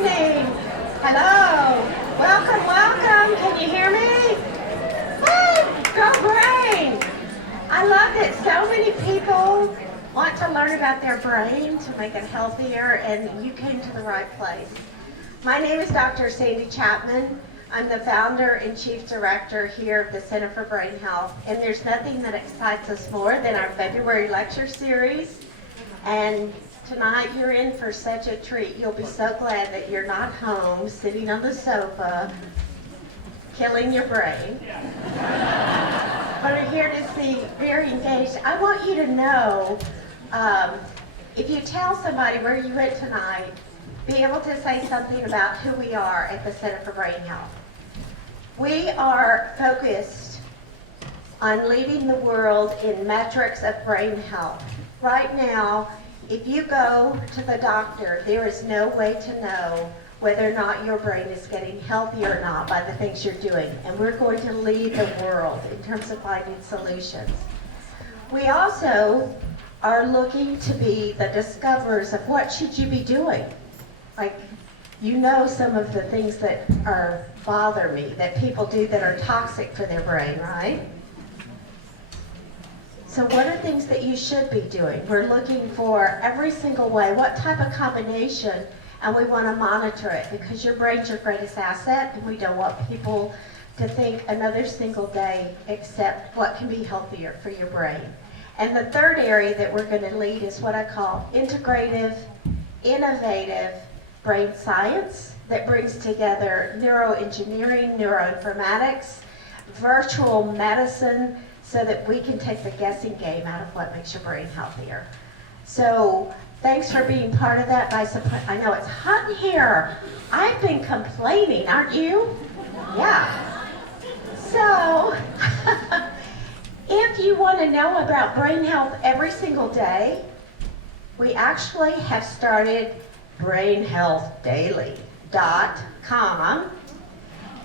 evening. Hello. Welcome, welcome. Can you hear me? Woo! Go brain. I love that so many people want to learn about their brain to make it healthier, and you came to the right place. My name is Dr. Sandy Chapman. I'm the founder and chief director here of the Center for Brain Health, and there's nothing that excites us more than our February lecture series. And tonight you're in for such a treat. You'll be so glad that you're not home, sitting on the sofa, killing your brain. But we're here to see very engaged. I want you to know, if you tell somebody where you went tonight, be able to say something about who we are at the Center for Brain Health. We are focused on leading the world in metrics of brain health. Right now, if you go to the doctor, there is no way to know whether or not your brain is getting healthier or not by the things you're doing. And we're going to lead the world in terms of finding solutions. We also are looking to be the discoverers of what should you be doing. Like, you know some of the things that bother me, that people do that are toxic for their brain, right? So what are things that you should be doing? We're looking for every single way, what type of combination, and we want to monitor it because your brain's your greatest asset, and we don't want people to think another single day except what can be healthier for your brain. And the third area that we're going to lead is what I call integrative, innovative brain science that brings together neuroengineering, neuroinformatics, virtual medicine, so that we can take the guessing game out of what makes your brain healthier. So thanks for being part of that. I know it's hot in here. I've been complaining, aren't you? Yeah. So if you want to know about brain health every single day, we actually have started BrainHealthDaily.com.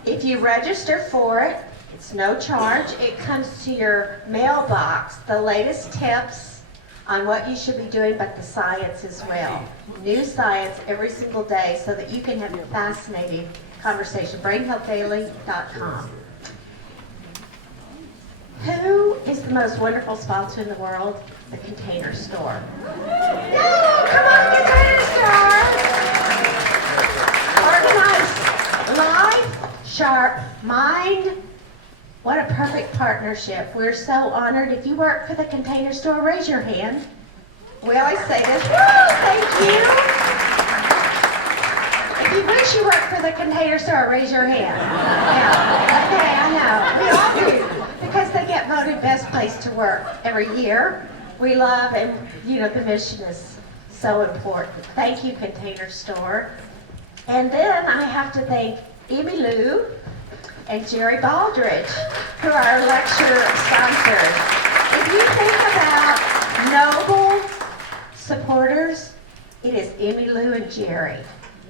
If you register for it, it's no charge. It comes to your mailbox, the latest tips on what you should be doing, but the science as well. New science every single day so that you can have a fascinating conversation. BrainHealthDaily.com. Who is the most wonderful sponsor in the world? The Container Store. No, come on, Container Store! Organized life, sharp mind. What a perfect partnership. We're so honored. If you work for the Container Store, raise your hand. We always say this. Woo, thank you. If you wish you worked for the Container Store, raise your hand. Yeah. Okay, I know. We all do. Because they get voted best place to work every year. We love, and the mission is so important. Thank you, Container Store. And then I have to thank Amy Lou and Jerry Baldridge, who are our lecture sponsors. If you think about noble supporters, it is Amy Lou and Jerry.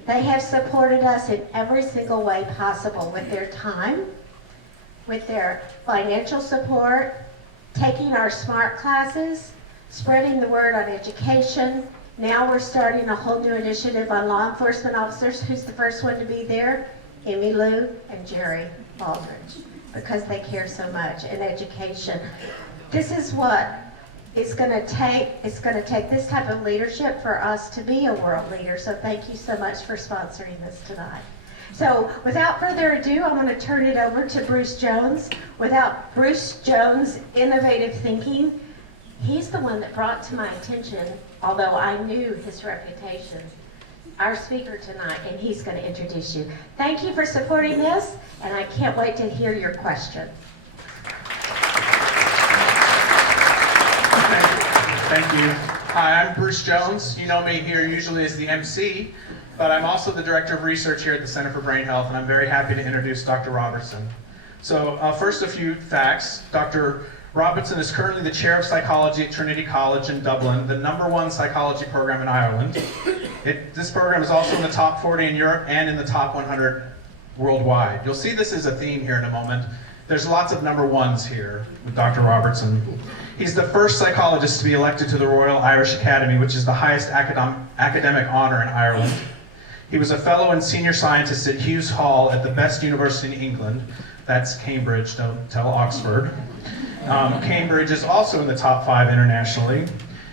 They have supported us in every single way possible with their time, with their financial support, taking our SMART classes, spreading the word on education. Now we're starting a whole new initiative on law enforcement officers. Who's the first one to be there? Amy Lou and Jerry Baldridge, because they care so much in education. This is what it's going to take. It's going to take this type of leadership for us to be a world leader. So thank you so much for sponsoring this tonight. So without further ado, I'm going to turn it over to Bruce Jones. Without Bruce Jones' innovative thinking, he's the one that brought to my attention, although I knew his reputation, our speaker tonight, and he's going to introduce you. Thank you for supporting this, and I can't wait to hear your question. Thank you. Hi, I'm Bruce Jones. You know me here usually as the MC, but I'm also the Director of Research here at the Center for Brain Health, and I'm very happy to introduce Dr. Robertson. So first, a few facts. Dr. Robertson is currently the Chair of Psychology at Trinity College in Dublin, the #1 psychology program in Ireland. This program is also in the top 40 in Europe and in the top 100 worldwide. You'll see this as a theme here in a moment. There's lots of #1s here with Dr. Robertson. He's the first psychologist to be elected to the Royal Irish Academy, which is the highest academic honor in Ireland. He was a fellow and senior scientist at Hughes Hall at the best university in England. That's Cambridge, don't tell Oxford. Cambridge is also in the top 5 internationally.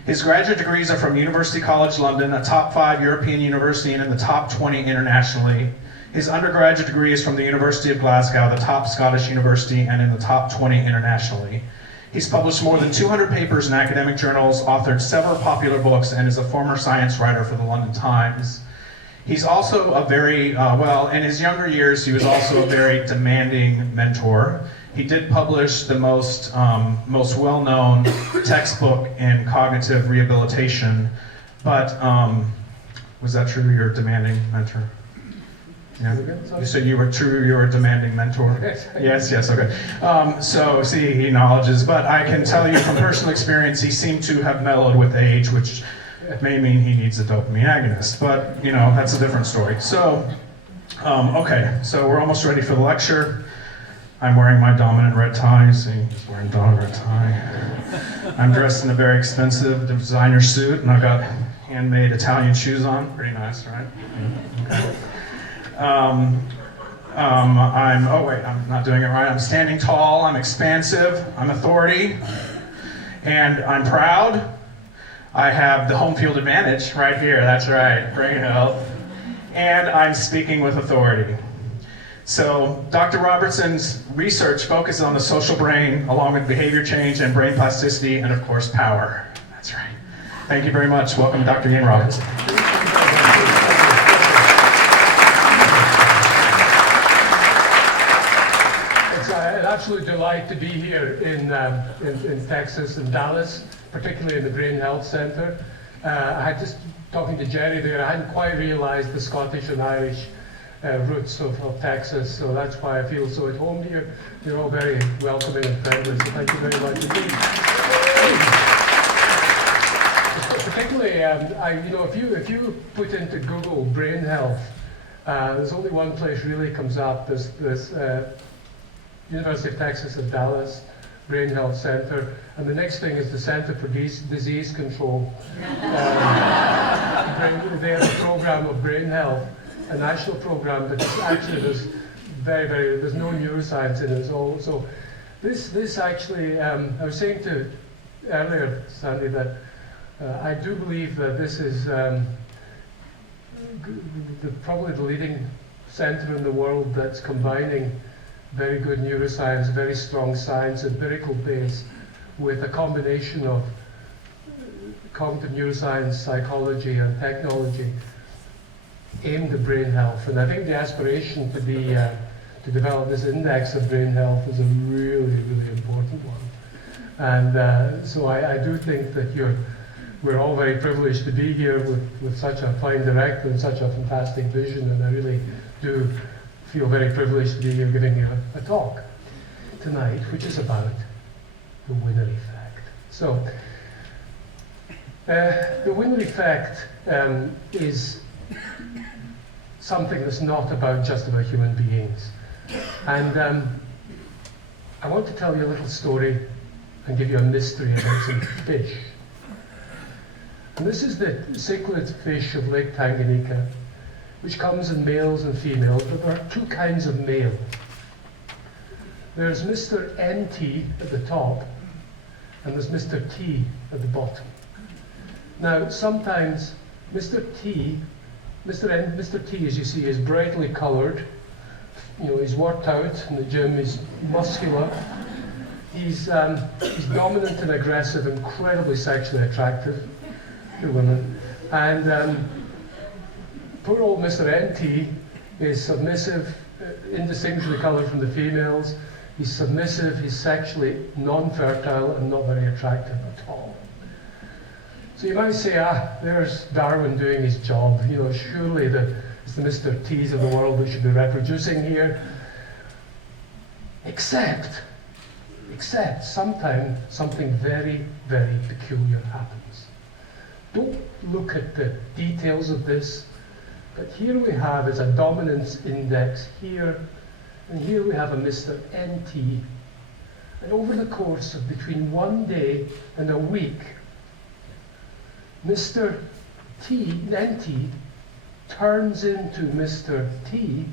His graduate degrees are from University College London, a top 5 European university and in the top 20 internationally. His undergraduate degree is from the University of Glasgow, the top Scottish university and in the top 20 internationally. He's published more than 200 papers in academic journals, authored several popular books, and is a former science writer for the London Times. He's also a very, well, in his younger years, he was also a very demanding mentor. He did publish the most well-known textbook in cognitive rehabilitation, but was that true, you're a demanding mentor? Yeah. You said you were a demanding mentor? Yes, okay. So, see, he acknowledges, but I can tell you from personal experience, he seemed to have mellowed with age, which may mean he needs a dopamine agonist, but, you know, that's a different story. So, okay, so we're almost ready for the lecture. I'm wearing my dominant red tie. See, he's wearing dominant red tie. I'm dressed in a very expensive designer suit, and I've got handmade Italian shoes on. Pretty nice, right? Okay. I'm not doing it right. I'm standing tall, I'm expansive, I'm authority, and I'm proud. I have the home field advantage right here, that's right, BrainHealth. And I'm speaking with authority. So, Dr. Robertson's research focuses on the social brain, along with behavior change and brain plasticity, and of course, power. That's right. Thank you very much. Welcome, Dr. Ian Robertson. It's an absolute delight to be here in Texas, in Dallas, particularly in the BrainHealth Center. I had just talking to Jerry there, I hadn't quite realized the Scottish and Irish roots of Texas, so that's why I feel so at home here. You're all very welcoming and friendly, so thank you very much indeed. Particularly, if you put into Google BrainHealth, there's only one place really comes up. There's University of Texas at Dallas, BrainHealth Center, and the next thing is the Center for Disease Control. They have a program of brain health, a national program, but actually there's no neuroscience in it at all. So this actually, I was saying to earlier, Sandy, that I do believe that this is probably the leading center in the world that's combining very good neuroscience, very strong science, empirical base, with a combination of cognitive neuroscience, psychology, and technology aimed at brain health. And I think the aspiration to develop this index of brain health is a really, really important one. And so I do think that we're all very privileged to be here with such a fine director and such a fantastic vision, and I really do feel very privileged to be here giving you a talk tonight, which is about the winner effect. So, the winner effect is something that's not just about human beings. And I want to tell you a little story and give you a mystery about some fish. And this is the cichlid fish of Lake Tanganyika, which comes in males and females, but there are two kinds of male. There's Mr. NT at the top, and there's Mr. T at the bottom. Now, sometimes Mr. T, as you see, is brightly colored. You know, he's worked out in the gym, he's muscular. He's dominant and aggressive, incredibly sexually attractive to women. And poor old Mr. NT is submissive, indistinguishably colored from the females. He's submissive, he's sexually non-fertile and not very attractive at all. So you might say, there's Darwin doing his job. You know, surely it's the Mr. T's of the world that should be reproducing here. Except sometimes something very, very peculiar happens. Don't look at the details of this, but here we have is a dominance index here, and here we have a Mr. NT. And over the course of between 1 day and a week, Mr. NT turns into Mr. T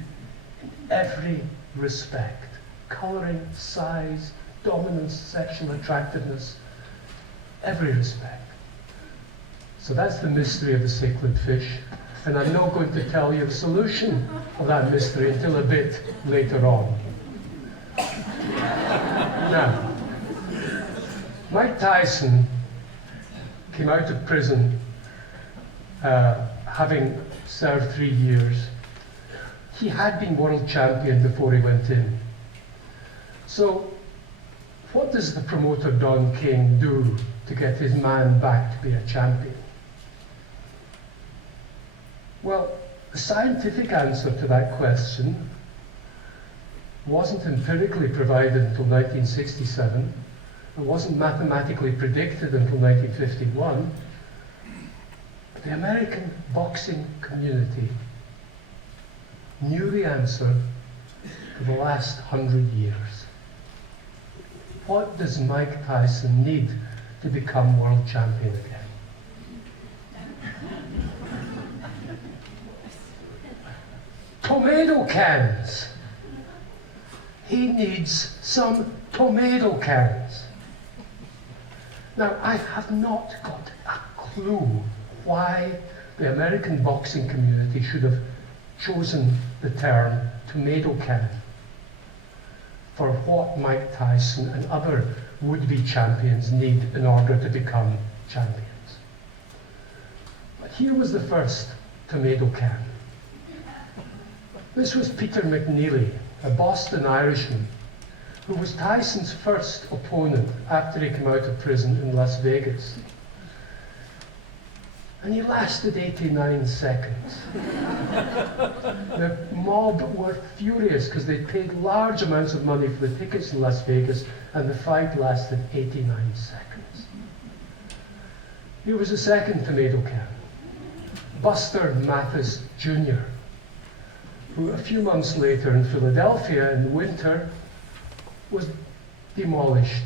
in every respect. Colouring, size, dominance, sexual attractiveness, every respect. So that's the mystery of the cichlid fish. And I'm not going to tell you the solution of that mystery until a bit later on. Now, Mike Tyson came out of prison having served 3 years. He had been world champion before he went in. So, what does the promoter Don King do to get his man back to be a champion? Well, the scientific answer to that question wasn't empirically provided until 1967. It wasn't mathematically predicted until 1951. But the American boxing community knew the answer for the last 100 years. What does Mike Tyson need to become world champion again? Tomato cans. He needs some tomato cans. Now, I have not got a clue why the American boxing community should have chosen the term tomato can for what Mike Tyson and other would-be champions need in order to become champions. But here was the first tomato can. This was Peter McNeely, a Boston Irishman, who was Tyson's first opponent after he came out of prison in Las Vegas. And he lasted 89 seconds. The mob were furious because they paid large amounts of money for the tickets in Las Vegas, and the fight lasted 89 seconds. Here was a second tomato can. Buster Mathis Jr., who a few months later in Philadelphia in the winter was demolished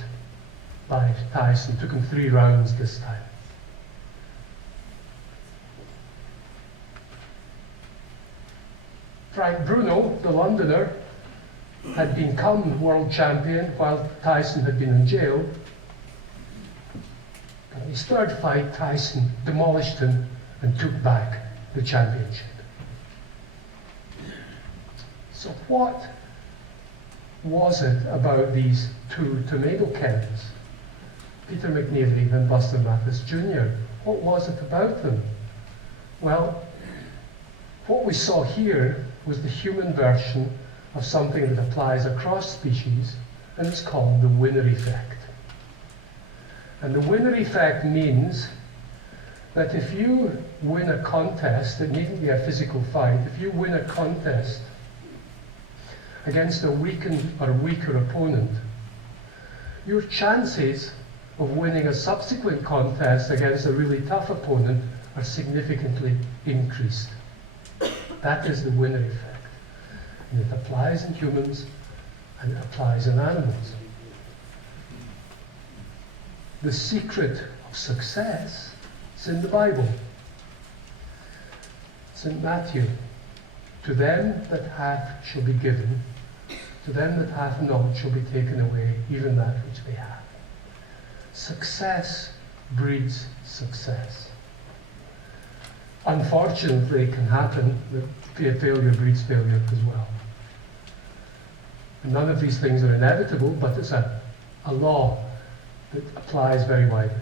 by Tyson. Took him 3 rounds this time. Frank Bruno, the Londoner, had become world champion while Tyson had been in jail. In his third fight, Tyson demolished him and took back the championship. So what was it about these 2 tomato cans, Peter McNeely and Buster Mathis Jr.? What was it about them? Well, what we saw here was the human version of something that applies across species, and it's called the winner effect. And the winner effect means that if you win a contest, it needn't be a physical fight, if you win a contest against a weakened or weaker opponent, your chances of winning a subsequent contest against a really tough opponent are significantly increased. That is the winner effect. And it applies in humans and it applies in animals. The secret of success is in the Bible. St. Matthew, to them that hath shall be given, to them that hath not shall be taken away, even that which they have. Success breeds success. Unfortunately, it can happen that failure breeds failure as well. And none of these things are inevitable, but it's a law that applies very widely.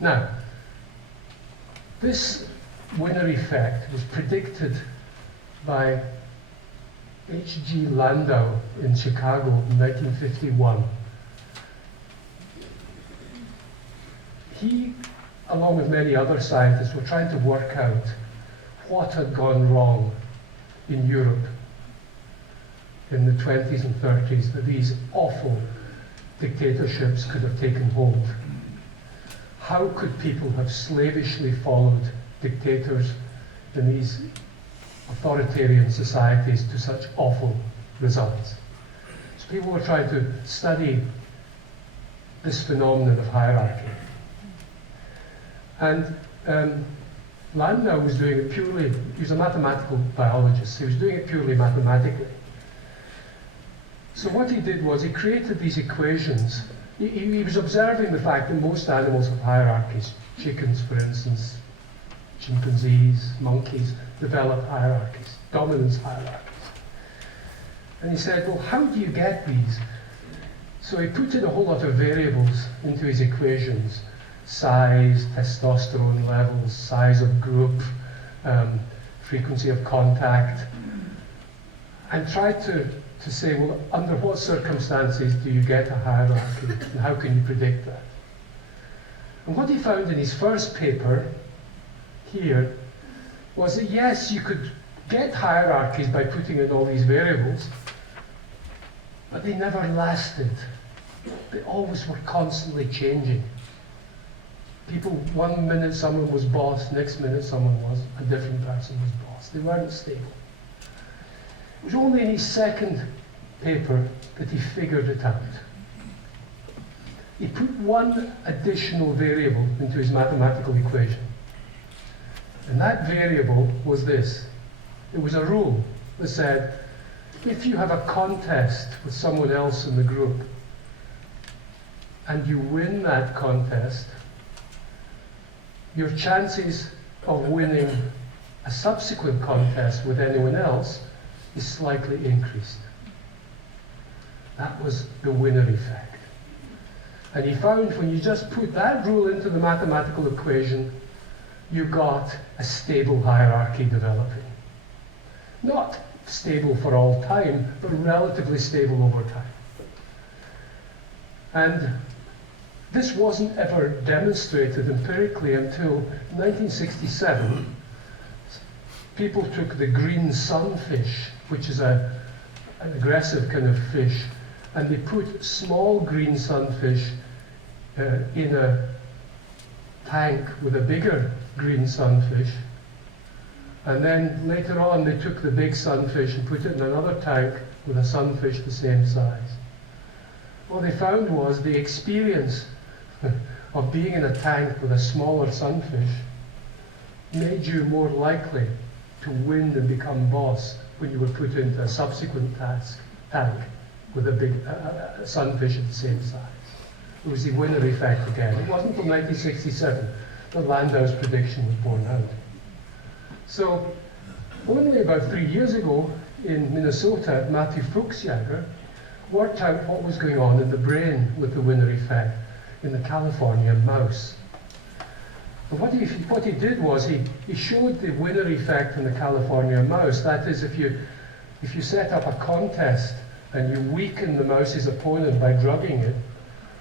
Now, this winner effect was predicted by H.G. Landau in Chicago in 1951. He, along with many other scientists, were trying to work out what had gone wrong in Europe in the 20s and 30s, that these awful dictatorships could have taken hold. How could people have slavishly followed dictators in these authoritarian societies to such awful results? So people were trying to study this phenomenon of hierarchy. And Landau was doing it purely, he was a mathematical biologist, he was doing it purely mathematically. So what he did was he created these equations. He was observing the fact that most animals have hierarchies. Chickens, for instance, chimpanzees, monkeys, develop hierarchies, dominance hierarchies. And he said, well, how do you get these? So he put in a whole lot of variables into his equations. Size, testosterone levels, size of group, frequency of contact, and tried to say, well, under what circumstances do you get a hierarchy, and how can you predict that? And what he found in his first paper here was that yes, you could get hierarchies by putting in all these variables, but they never lasted. They always were constantly changing. People, one minute someone was boss, next minute someone was, a different person was boss. They weren't stable. It was only in his second paper that he figured it out. He put one additional variable into his mathematical equation. And that variable was this. It was a rule that said, if you have a contest with someone else in the group, and you win that contest, your chances of winning a subsequent contest with anyone else is slightly increased. That was the winner effect. And he found when you just put that rule into the mathematical equation, you got a stable hierarchy developing. Not stable for all time, but relatively stable over time. And this wasn't ever demonstrated empirically until 1967. People took the green sunfish, which is an aggressive kind of fish, and they put small green sunfish in a tank with a bigger green sunfish. And then later on they took the big sunfish and put it in another tank with a sunfish the same size. What they found was the experience of being in a tank with a smaller sunfish made you more likely to win and become boss when you were put into a subsequent tank with a big sunfish at the same size. It was the winner effect again. It wasn't until 1967 that Landau's prediction was borne out. So only about 3 years ago in Minnesota, Matthew Fuchsjäger worked out what was going on in the brain with the winner effect in the California mouse. And what he did was he showed the winner effect in the California mouse. That is, if you set up a contest and you weaken the mouse's opponent by drugging it,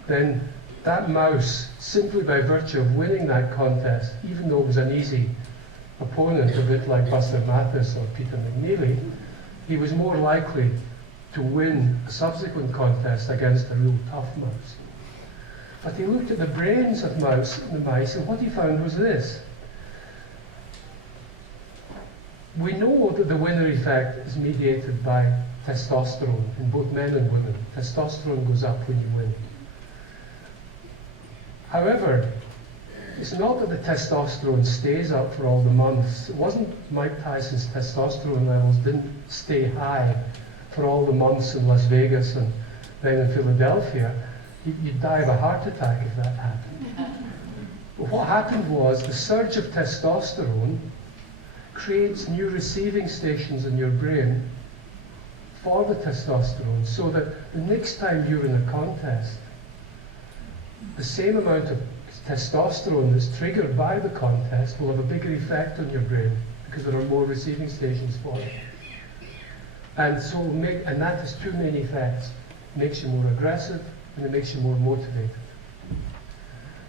then that mouse, simply by virtue of winning that contest, even though it was an easy opponent, a bit like Buster Mathis or Peter McNeely, he was more likely to win a subsequent contest against a real tough mouse. But he looked at the brains of the mice, and what he found was this. We know that the winner effect is mediated by testosterone in both men and women. Testosterone goes up when you win. However, it's not that the testosterone stays up for all the months. It wasn't Mike Tyson's testosterone levels didn't stay high for all the months in Las Vegas and then in Philadelphia. You'd die of a heart attack if that happened. But what happened was the surge of testosterone creates new receiving stations in your brain for the testosterone, so that the next time you're in a contest, the same amount of testosterone that's triggered by the contest will have a bigger effect on your brain because there are more receiving stations for it. And so, and that has two main effects. It makes you more aggressive, and it makes you more motivated.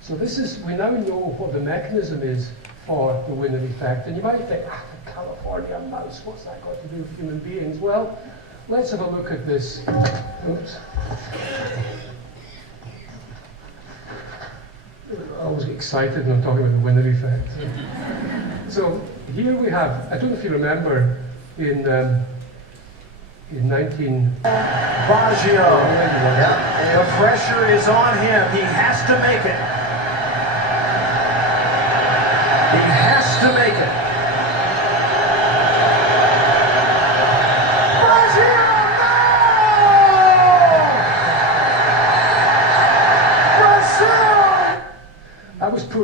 So we now know what the mechanism is for the winner effect. And you might think, the California mouse, what's that got to do with human beings? Well, let's have a look at this. Oops. I always get excited when I'm talking about the winner effect. So here we have, I don't know if you remember, in 19... Baggio. Yeah. The pressure is on him. He has to make it. He has to make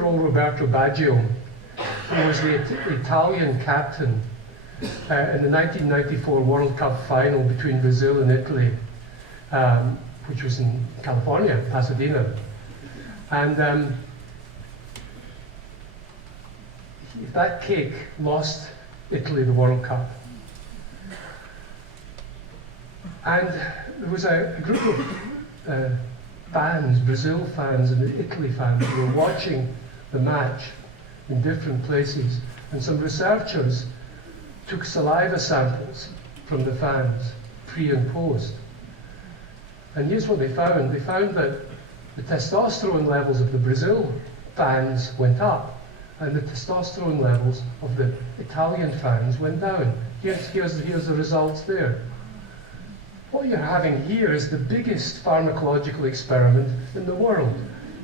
4-year-old Roberto Baggio, who was the Italian captain in the 1994 World Cup final between Brazil and Italy, which was in California, Pasadena. And that cake lost Italy the World Cup. And there was a group of fans, Brazil fans and Italy fans, who were watching the match in different places. And some researchers took saliva samples from the fans, pre and post. And here's what they found. They found that the testosterone levels of the Brazil fans went up, and the testosterone levels of the Italian fans went down. Here's the results there. What you're having here is the biggest pharmacological experiment in the world.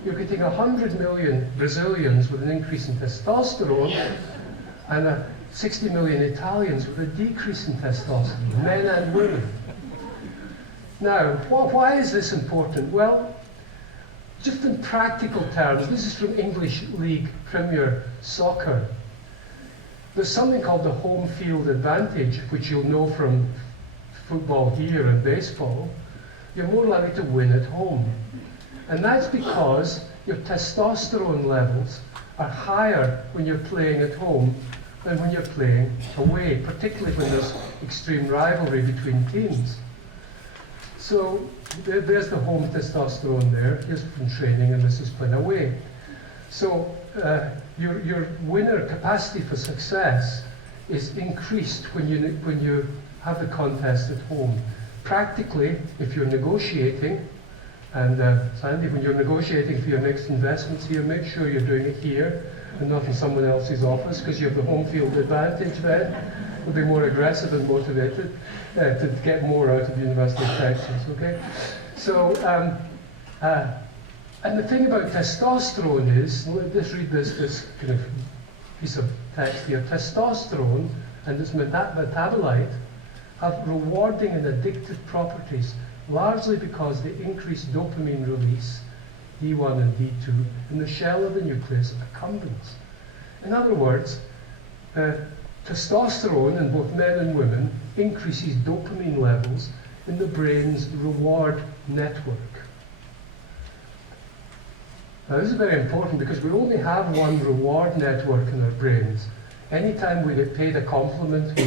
You're getting 100 million Brazilians with an increase in testosterone and 60 million Italians with a decrease in testosterone, men and women. Now, why is this important? Well, just in practical terms, this is from English League Premier Soccer. There's something called the home field advantage, which you'll know from football here and baseball. You're more likely to win at home. And that's because your testosterone levels are higher when you're playing at home than when you're playing away, particularly when there's extreme rivalry between teams. So there's the home testosterone there. Here's from training, and this is playing away. So your winner capacity for success is increased when you have the contest at home. Practically, if you're negotiating, and Sandy, when you're negotiating for your next investments here, make sure you're doing it here and not in someone else's office, because you have the home field advantage then. You'll be more aggressive and motivated to get more out of the University of Texas, okay? So, and the thing about testosterone is, let's read this kind of piece of text here. Testosterone and its metabolite have rewarding and addictive properties, largely because they increase dopamine release, D1 and D2, in the shell of the nucleus accumbens. In other words, testosterone in both men and women increases dopamine levels in the brain's reward network. Now, this is very important because we only have one reward network in our brains. Anytime we get paid a compliment, we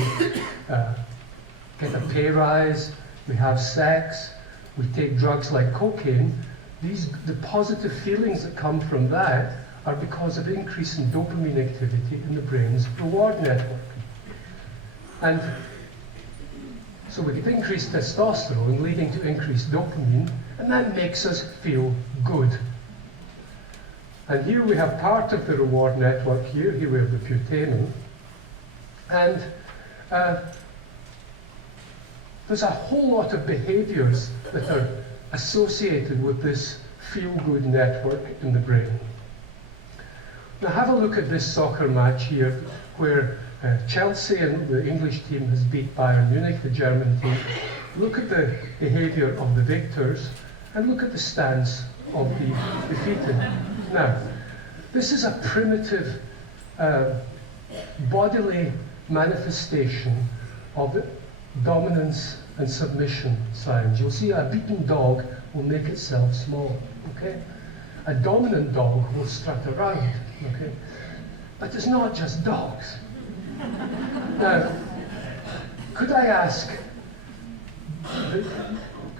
get a pay rise, we have sex, we take drugs like cocaine, the positive feelings that come from that are because of increase in dopamine activity in the brain's reward network. And so we get increased testosterone leading to increased dopamine, and that makes us feel good. And here we have part of the reward network here we have the putamen. And there's a whole lot of behaviors that are associated with this feel-good network in the brain. Now have a look at this soccer match here where Chelsea and the English team has beat Bayern Munich, the German team. Look at the behavior of the victors and look at the stance of the defeated. Now, this is a primitive bodily manifestation of dominance and submission signs. You'll see a beaten dog will make itself small, okay? A dominant dog will strut around, okay? But it's not just dogs. Now, could I ask,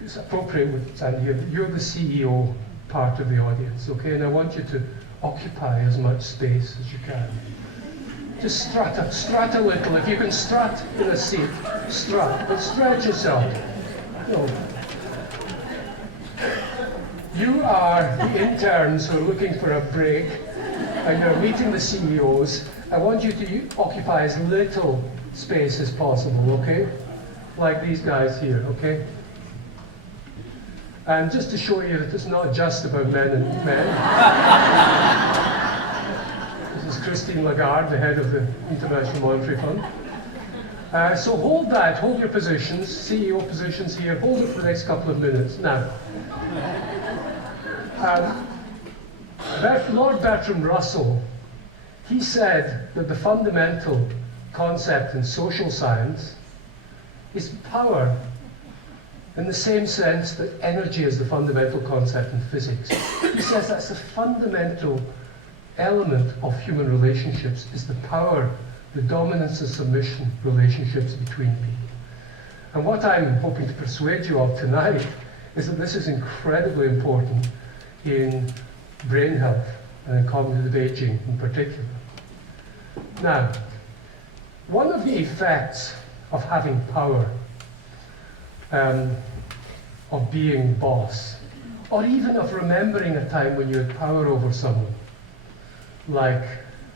it's appropriate with Sandy here, you're the CEO part of the audience, okay? And I want you to occupy as much space as you can. Just strut a little. If you can strut in a seat, strut, but stretch yourself. No. You are the interns who are looking for a break, and you're meeting the CEOs. I want you to occupy as little space as possible, okay? Like these guys here, okay? And just to show you that it's not just about men and men. This is Christine Lagarde, the head of the International Monetary Fund. So hold your positions, CEO positions here, hold it for the next couple of minutes. Now, Lord Bertrand Russell, he said that the fundamental concept in social science is power, in the same sense that energy is the fundamental concept in physics. He says that's a fundamental element of human relationships, is the power, the dominance and submission relationships between people. And what I'm hoping to persuade you of tonight is that this is incredibly important in brain health and in cognitive aging in particular. Now, one of the effects of having power, of being boss, or even of remembering a time when you had power over someone, like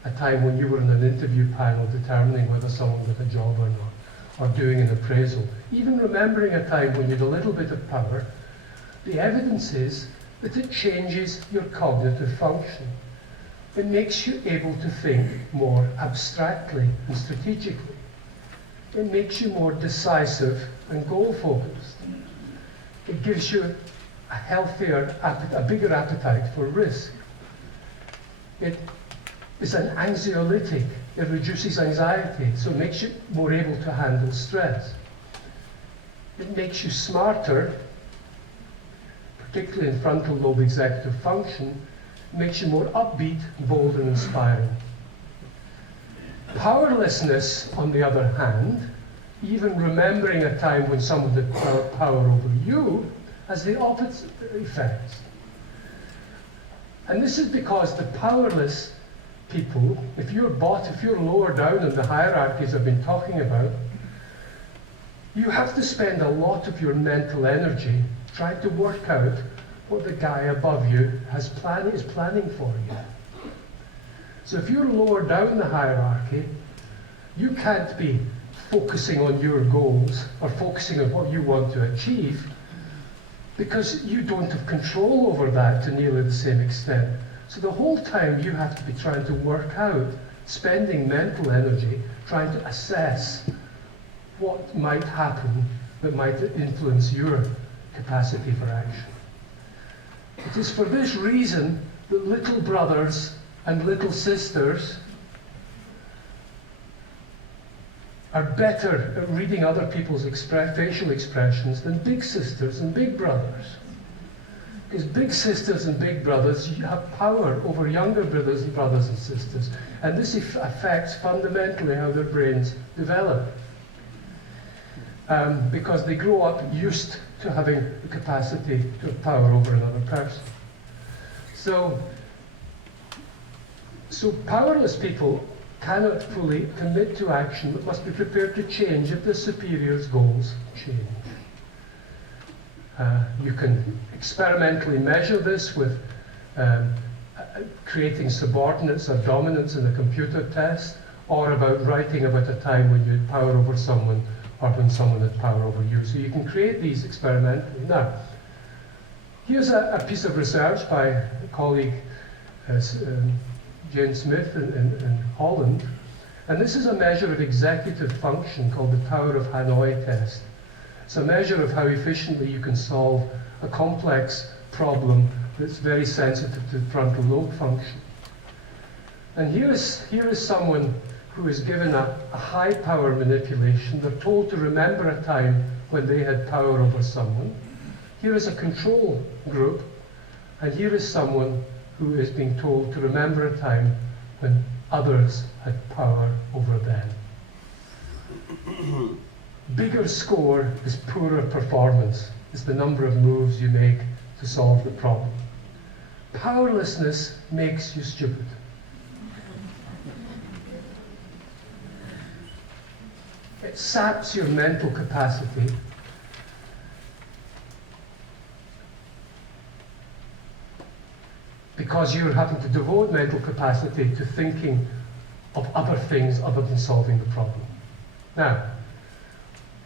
a time when you were in an interview panel determining whether someone got a job or not, or doing an appraisal, even remembering a time when you had a little bit of power, the evidence is that it changes your cognitive function. It makes you able to think more abstractly and strategically. It makes you more decisive and goal-focused. It gives you a healthier, a bigger appetite for risk. It is an anxiolytic. It reduces anxiety, so it makes you more able to handle stress. It makes you smarter, particularly in frontal lobe executive function. It makes you more upbeat, bold, and inspiring. Powerlessness, on the other hand, even remembering a time when someone had power over you, has the opposite effects. And this is because the powerless people, if you're lower down in the hierarchies I've been talking about, you have to spend a lot of your mental energy trying to work out what the guy above you is planning for you. So if you're lower down the hierarchy, you can't be focusing on your goals or focusing on what you want to achieve, because you don't have control over that to nearly the same extent. So the whole time you have to be trying to work out, spending mental energy, trying to assess what might happen that might influence your capacity for action. It is for this reason that little brothers and little sisters are better at reading other people's facial expressions than big sisters and big brothers. Because big sisters and big brothers have power over younger brothers and sisters. And this affects fundamentally how their brains develop. Because they grow up used to having the capacity to have power over another person. So powerless people cannot fully commit to action, but must be prepared to change if the superior's goals change. You can experimentally measure this with creating subordinates or dominance in a computer test, or about writing about a time when you had power over someone or when someone had power over you. So you can create these experimentally. Now, here's a piece of research by a colleague, Jane Smith in Holland, and this is a measure of executive function called the Tower of Hanoi test. It's a measure of how efficiently you can solve a complex problem that's very sensitive to frontal lobe function. And here is someone who is given a high power manipulation. They're told to remember a time when they had power over someone. Here is a control group, and here is someone who is being told to remember a time when others had power over them. Bigger score is poorer performance. It's the number of moves you make to solve the problem. Powerlessness makes you stupid. It saps your mental capacity. Because you're having to devote mental capacity to thinking of other things other than solving the problem. Now,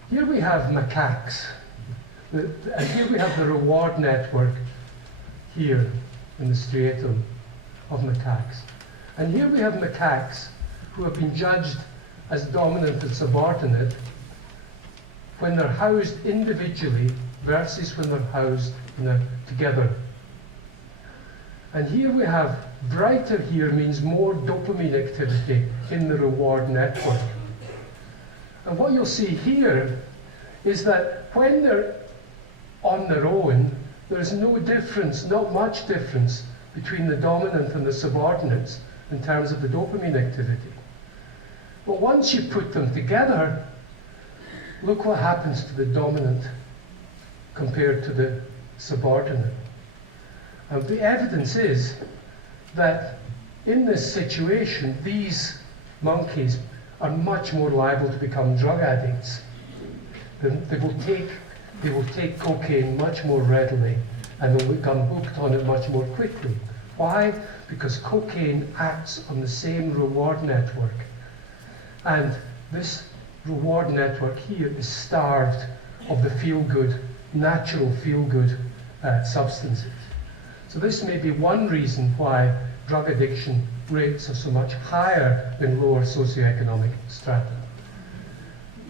here we have macaques. And here we have the reward network here in the striatum of macaques. And here we have macaques who have been judged as dominant and subordinate when they're housed individually versus when they're housed together. And here we have brighter here means more dopamine activity in the reward network. And what you'll see here is that when they're on their own, there is no difference, not much difference, between the dominant and the subordinates in terms of the dopamine activity. But once you put them together, look what happens to the dominant compared to the subordinate. And the evidence is that in this situation, these monkeys are much more liable to become drug addicts. They will take cocaine much more readily, and they'll become hooked on it much more quickly. Why? Because cocaine acts on the same reward network. And this reward network here is starved of the feel-good, natural feel-good substances. So this may be one reason why drug addiction rates are so much higher in lower socioeconomic strata.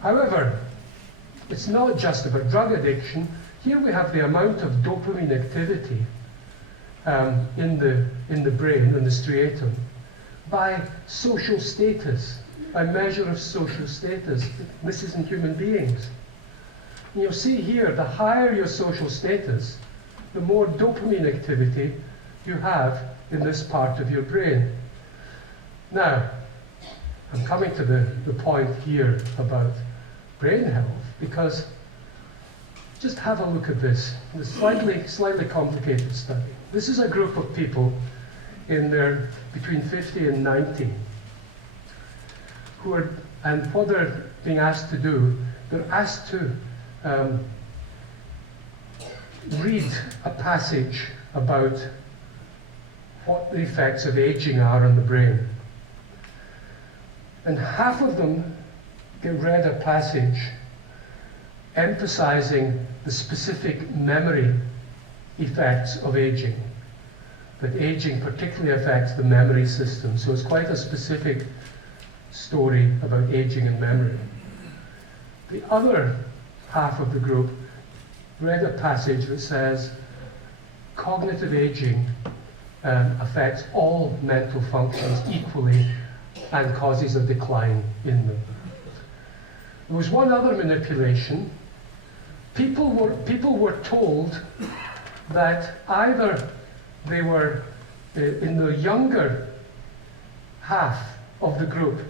However, it's not just about drug addiction. Here we have the amount of dopamine activity in the brain, in the striatum, by social status, by measure of social status. This is in human beings. And you'll see here, the higher your social status, the more dopamine activity you have in this part of your brain. Now, I'm coming to the point here about brain health, because just have a look at this. It's slightly complicated study. This is a group of people in their between 50 and 90 who are, and what they're being asked to do, they're asked to read a passage about what the effects of aging are on the brain. And half of them get read a passage emphasizing the specific memory effects of aging. That aging particularly affects the memory system. So it's quite a specific story about aging and memory. The other half of the group read a passage that says cognitive aging affects all mental functions equally and causes a decline in them. There was one other manipulation. People were told that either they were in the younger half of the group.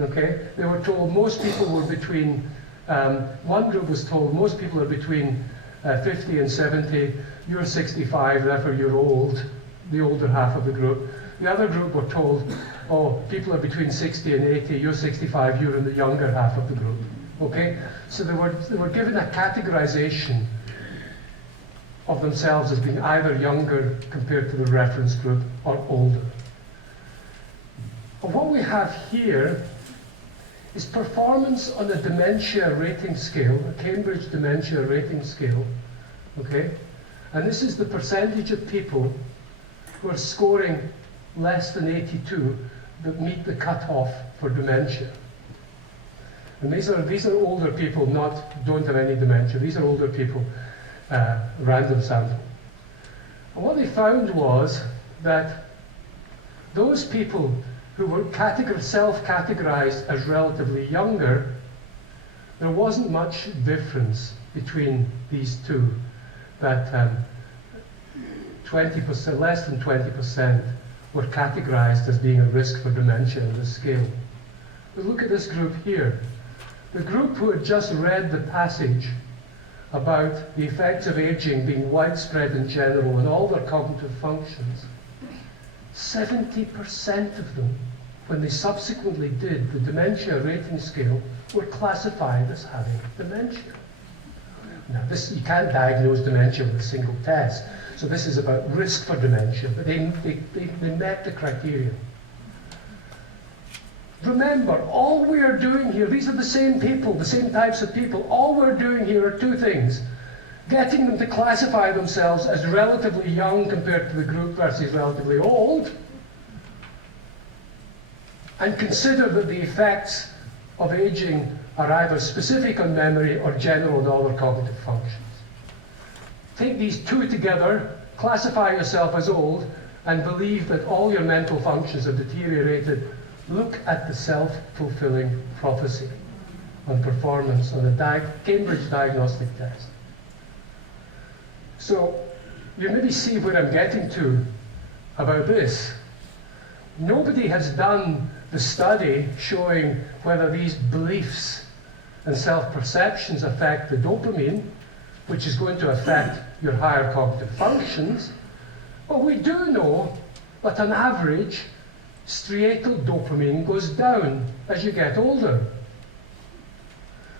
Okay, they were told most people were between. One group was told most people are between 50 and 70. You're 65, therefore you're old. The older half of the group. The other group were told, oh, people are between 60 and 80. You're 65. You're in the younger half of the group. Okay, so they were given a categorization of themselves as being either younger compared to the reference group or older. But what we have here is performance on a dementia rating scale, a Cambridge dementia rating scale, okay? And this is the percentage of people who are scoring less than 82 that meet the cutoff for dementia. And these are older people, don't have any dementia. These are older people, random sample. And what they found was that those people who were self-categorized as relatively younger, there wasn't much difference between these two. That 20%, less than 20%, were categorized as being a risk for dementia on this scale. But look at this group here. The group who had just read the passage about the effects of aging being widespread in general in all their cognitive functions, 70% of them, when they subsequently did the dementia rating scale, were classified as having dementia. Now, you can't diagnose dementia with a single test, so this is about risk for dementia, but they met the criteria. Remember, all we are doing here, these are the same people, the same types of people, all we're doing here are two things. Getting them to classify themselves as relatively young compared to the group versus relatively old, and consider that the effects of aging are either specific on memory or general on all their cognitive functions. Take these two together, classify yourself as old and believe that all your mental functions have deteriorated, look at the self-fulfilling prophecy on performance on a Cambridge diagnostic test. So you maybe see where I'm getting to about this. Nobody has done the study showing whether these beliefs and self-perceptions affect the dopamine, which is going to affect your higher cognitive functions. But we do know that on average, striatal dopamine goes down as you get older.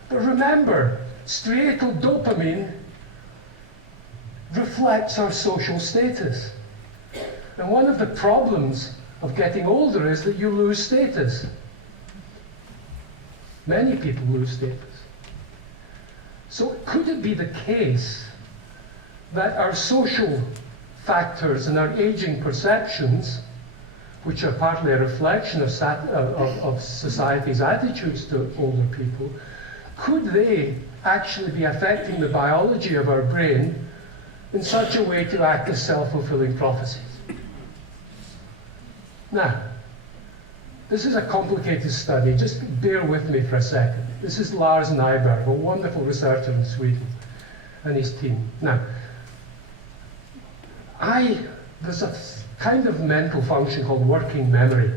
But remember, striatal dopamine reflects our social status. And one of the problems of getting older is that you lose status. Many people lose status. So could it be the case that our social factors and our aging perceptions, which are partly a reflection of society's attitudes to older people, could they actually be affecting the biology of our brain in such a way to act as self-fulfilling prophecies? Now, this is a complicated study. Just bear with me for a second. This is Lars Nyberg, a wonderful researcher in Sweden, and his team. Now, there's a kind of mental function called working memory,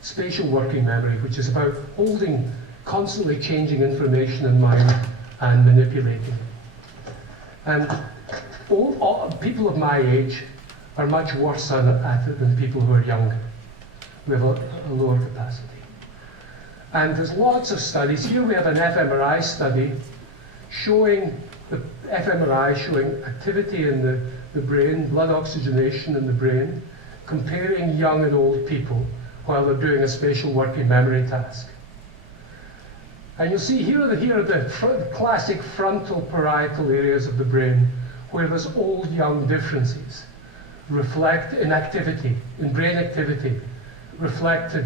spatial working memory, which is about holding constantly changing information in mind and manipulating it. And people of my age are much worse at it than people who are younger, who have a lower capacity. And there's lots of studies. Here we have an fMRI study showing activity in the brain, blood oxygenation in the brain, comparing young and old people while they're doing a spatial working memory task. And you'll see here are the classic frontal parietal areas of the brain where there's old-young differences reflect in activity, in brain activity, reflecting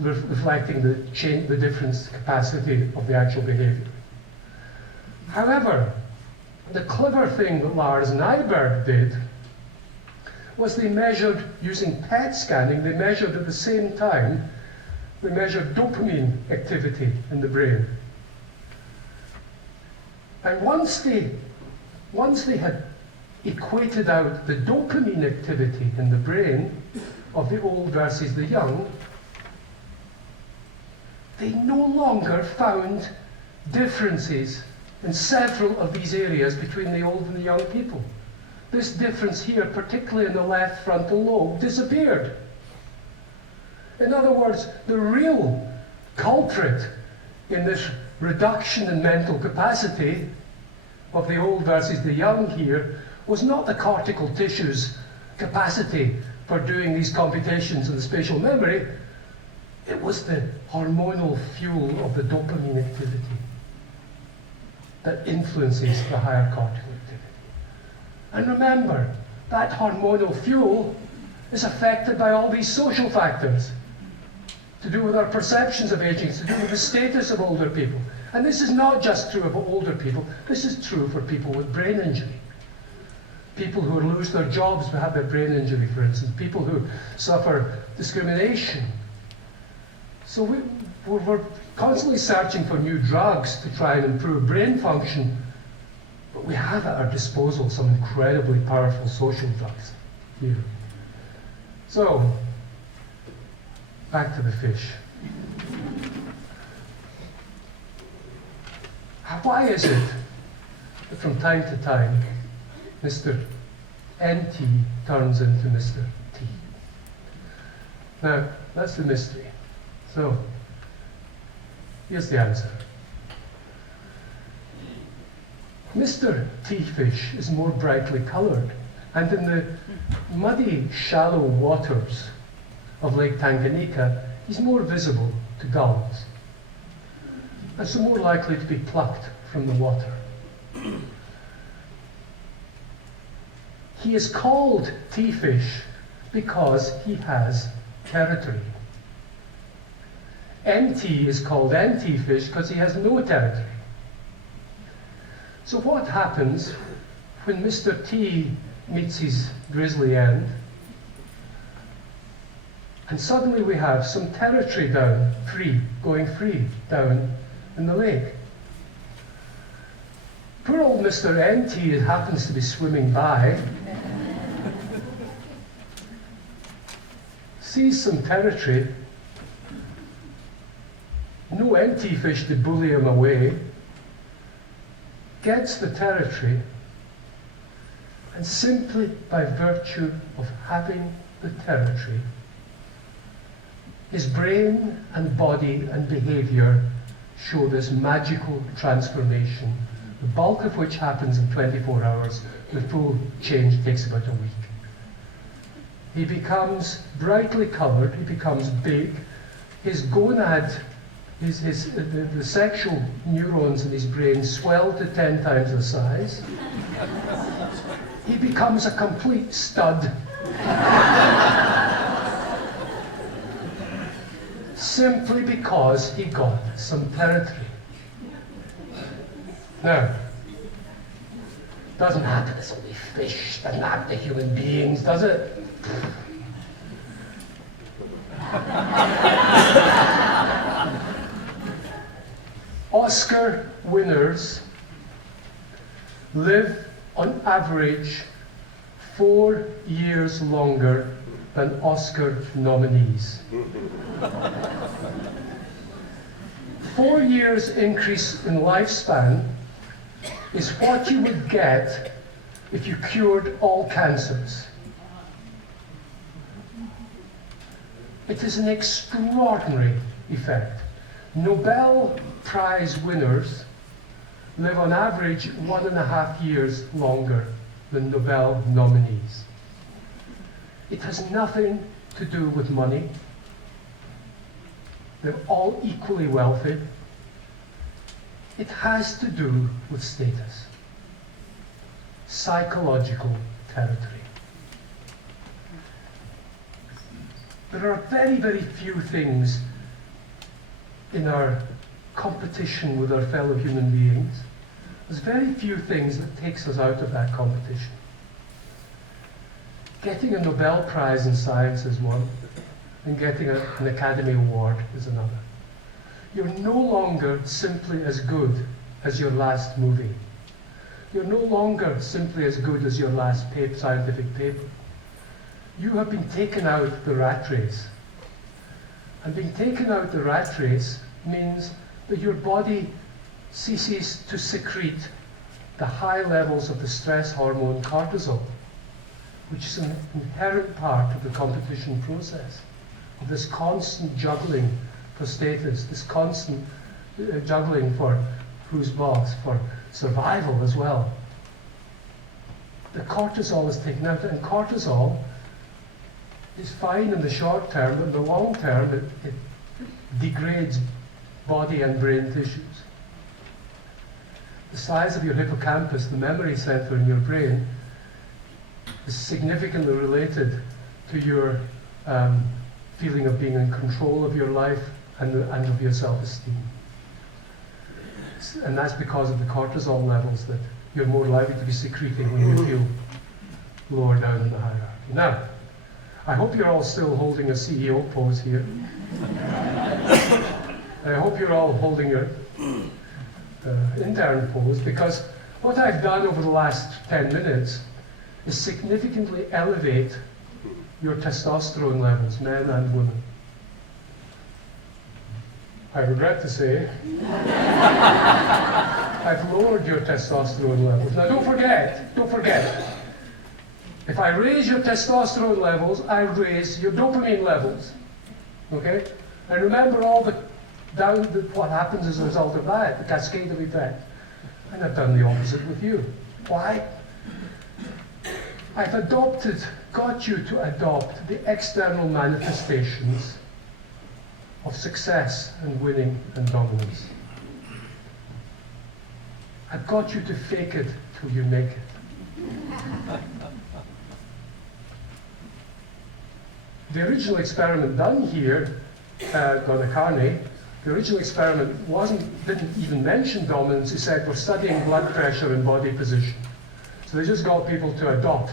the difference capacity of the actual behavior. However, the clever thing that Lars Nyberg did was they measured, using PET scanning, they measured at the same time, they measured dopamine activity in the brain. And once they had equated out the dopamine activity in the brain of the old versus the young, they no longer found differences in several of these areas between the old and the young people. This difference here, particularly in the left frontal lobe, disappeared. In other words, the real culprit in this reduction in mental capacity of the old versus the young here was not the cortical tissue's capacity for doing these computations in the spatial memory. It was the hormonal fuel of the dopamine activity that influences the higher cortical activity. And remember, that hormonal fuel is affected by all these social factors to do with our perceptions of aging, to do with the status of older people. And this is not just true of older people, this is true for people with brain injury. People who lose their jobs who have their brain injury, for instance, people who suffer discrimination. So we're constantly searching for new drugs to try and improve brain function, but we have at our disposal some incredibly powerful social drugs here. So, back to the fish. Why is it that from time to time Mr. NT turns into Mr. T? Now, that's the mystery. So, here's the answer. Mr. T-fish is more brightly coloured, and in the muddy, shallow waters of Lake Tanganyika, he's more visible to gulls, and so more likely to be plucked from the water. He is called T-fish because he has territory. NT is called NT fish because he has no territory. So what happens when Mr. T meets his grisly end. And suddenly we have some territory going free down in the lake. Poor old Mr. NT happens to be swimming by, sees some territory, no NT fish to bully him away, gets the territory, and simply by virtue of having the territory, his brain and body and behavior show this magical transformation, the bulk of which happens in 24 hours. The full change takes about a week. He becomes brightly colored, he becomes big, his gonad, the sexual neurons in his brain swell to 10 times the size. He becomes a complete stud. Simply because he got some territory. Now, doesn't happen to only fish, doesn't happen to human beings, does it? Oscar winners live on average 4 years longer than Oscar nominees. 4 years increase in lifespan is what you would get if you cured all cancers. It is an extraordinary effect. Nobel Prize winners live on average 1.5 years longer than Nobel nominees. It has nothing to do with money. They're all equally wealthy. It has to do with status, psychological territory. There are very, very few things in our competition with our fellow human beings. There's very few things that takes us out of that competition. Getting a Nobel Prize in Science is one, and getting an Academy Award is another. You're no longer simply as good as your last movie. You're no longer simply as good as your last scientific paper. You have been taken out the rat race. And being taken out the rat race means that your body ceases to secrete the high levels of the stress hormone cortisol, which is an inherent part of the competition process, of this constant juggling for status, this constant juggling for who's boss, for survival as well. The cortisol is taken out, and cortisol is fine in the short term, but in the long term it degrades body and brain tissues. The size of your hippocampus, the memory center in your brain, is significantly related to your feeling of being in control of your life and of your self-esteem. And that's because of the cortisol levels that you're more likely to be secreting when you feel lower down in the hierarchy. Now, I hope you're all still holding a CEO pose here. I hope you're all holding your intern pose, because what I've done over the last 10 minutes is significantly elevate your testosterone levels, men and women. I regret to say, I've lowered your testosterone levels. Now don't forget, if I raise your testosterone levels, I raise your dopamine levels. Okay? And remember all what happens as a result of that, the cascade of effect. And I've done the opposite with you. Why? I've got you to adopt the external manifestations of success and winning and dominance. I've got you to fake it till you make it. The original experiment done here at Hanoi, the original experiment didn't even mention dominance. It said we're studying blood pressure and body position. So they just got people to adopt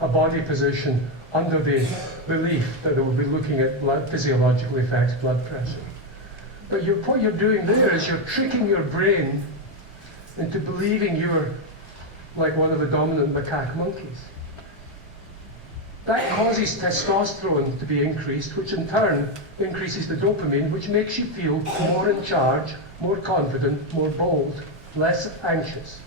a body position under the belief that they will be looking at physiological effects, blood pressure. But what you're doing there is you're tricking your brain into believing you're like one of the dominant macaque monkeys. That causes testosterone to be increased, which in turn increases the dopamine, which makes you feel more in charge, more confident, more bold, less anxious.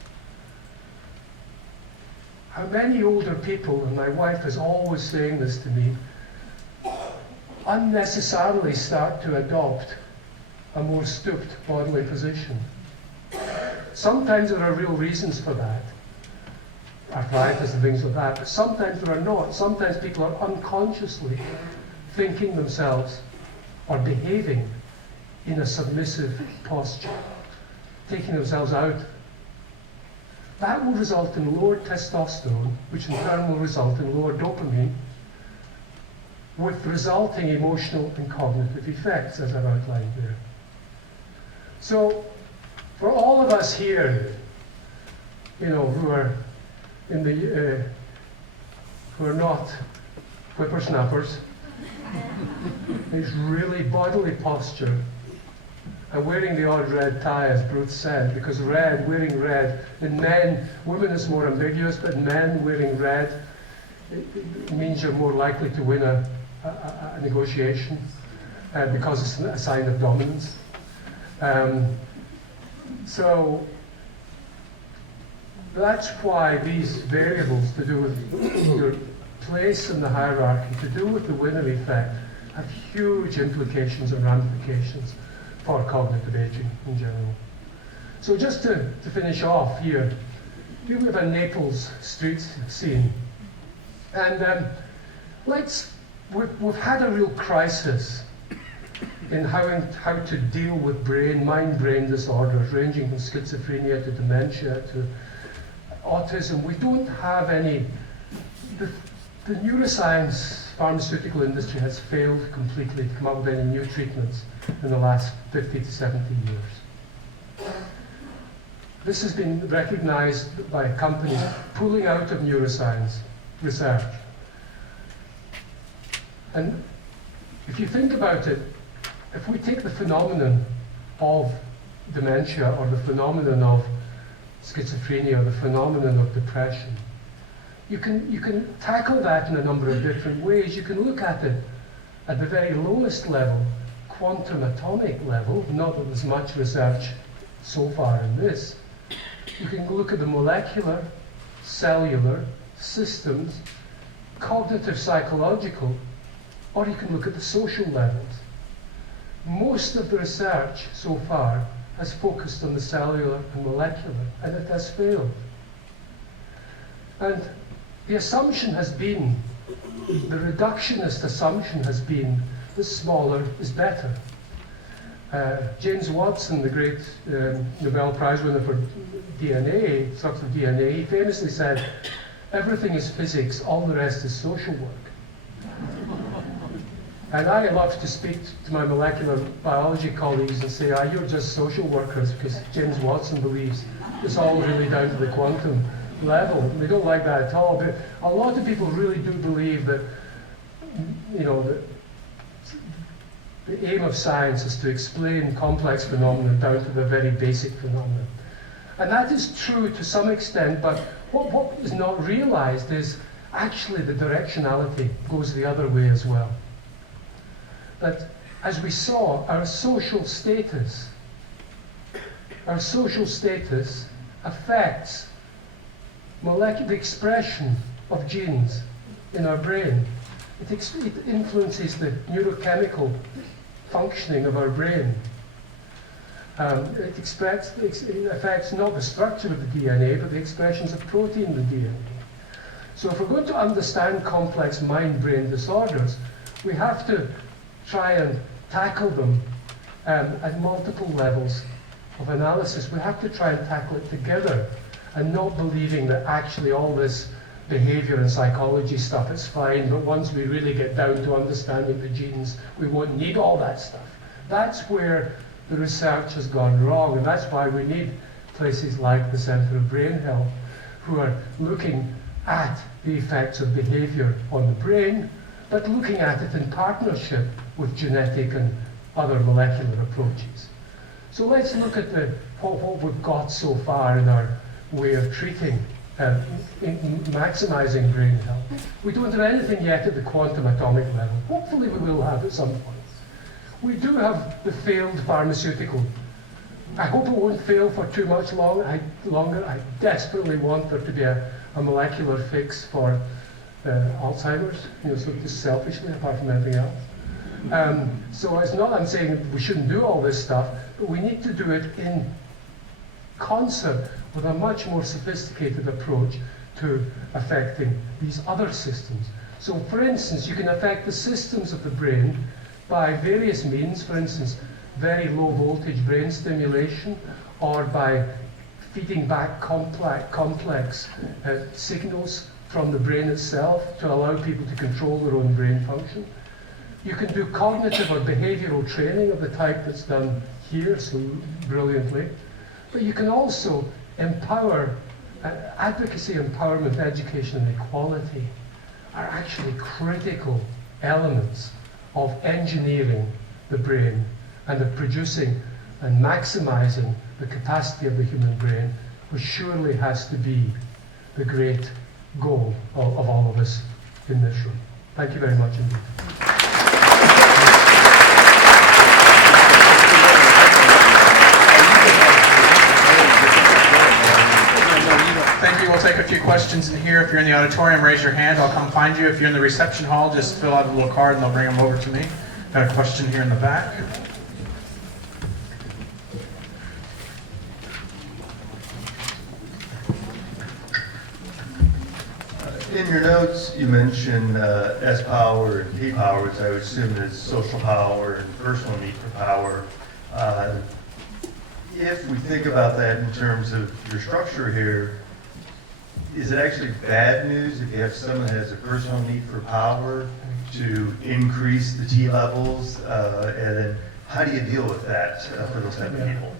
How many older people, and my wife is always saying this to me, unnecessarily start to adopt a more stooped bodily position? Sometimes there are real reasons for that, arthritis and things like that, but sometimes there are not. Sometimes people are unconsciously thinking themselves or behaving in a submissive posture, taking themselves out. That will result in lower testosterone, which in turn will result in lower dopamine, with resulting emotional and cognitive effects, as I've outlined there. So, for all of us here, who are in the who are not whippersnappers, it's really bodily posture and wearing the odd red tie, as Bruce said, because wearing red, in men, women is more ambiguous, but in men wearing red, it means you're more likely to win a negotiation because it's a sign of dominance. So that's why these variables to do with your place in the hierarchy, to do with the winner effect, have huge implications and ramifications for cognitive aging in general. So just to finish off here, here we have a Naples street scene. And we've had a real crisis in how to deal with mind-brain disorders, ranging from schizophrenia to dementia to autism. We don't have any. The neuroscience pharmaceutical industry has failed completely to come up with any new treatments in the last 50 to 70 years. This has been recognized by companies pulling out of neuroscience research. And if you think about it, if we take the phenomenon of dementia or the phenomenon of schizophrenia or the phenomenon of depression, you can tackle that in a number of different ways. You can look at it at the very lowest level, quantum atomic level, not that there's much research so far in this. You can look at the molecular, cellular, systems, cognitive, psychological, or you can look at the social levels. Most of the research so far has focused on the cellular and molecular, and it has failed. And the assumption has been, the reductionist assumption has been, that smaller is better. James Watson, the great Nobel Prize winner for DNA, structural DNA, he famously said, "Everything is physics, all the rest is social work." And I love to speak to my molecular biology colleagues and say, you're just social workers, because James Watson believes it's all really down to the quantum level. And they don't like that at all, but a lot of people really do believe that, that the aim of science is to explain complex phenomena down to the very basic phenomena. And that is true to some extent, but what is not realized is actually the directionality goes the other way as well. That, as we saw, our social status affects the expression of genes in our brain. It influences the neurochemical functioning of our brain. It affects not the structure of the DNA, but the expressions of protein in the DNA. So if we're going to understand complex mind-brain disorders, we have to try and tackle them at multiple levels of analysis. We have to try and tackle it together and not believing that actually all this behavior and psychology stuff is fine, but once we really get down to understanding the genes, we won't need all that stuff. That's where the research has gone wrong, and that's why we need places like the Centre of Brain Health, who are looking at the effects of behavior on the brain, but looking at it in partnership with genetic and other molecular approaches. So let's look at what we've got so far in our way of treating, in maximizing brain health. We don't have anything yet at the quantum atomic level. Hopefully we will have at some point. We do have the failed pharmaceutical. I hope it won't fail for too much longer. I desperately want there to be a molecular fix for Alzheimer's, so just selfishly, apart from anything else. So it's not I'm saying we shouldn't do all this stuff, but we need to do it in concert with a much more sophisticated approach to affecting these other systems. So for instance, you can affect the systems of the brain by various means, for instance, very low voltage brain stimulation, or by feeding back complex signals from the brain itself to allow people to control their own brain function. You can do cognitive or behavioral training of the type that's done here so brilliantly, but you can also empower, advocacy, empowerment, education, and equality are actually critical elements of engineering the brain and of producing and maximizing the capacity of the human brain, which surely has to be the great goal of all of us in this room. Thank you very much indeed. Thank you. We'll take a few questions in here. If you're in the auditorium, raise your hand. I'll come find you. If you're in the reception hall, just fill out a little card and they'll bring them over to me. Got a question here in the back. In your notes, you mentioned S power and P power, which I would assume is social power and personal need for power. If we think about that in terms of your structure here, is it actually bad news if you have someone that has a personal need for power to increase the T levels? And then how do you deal with that for those type of people?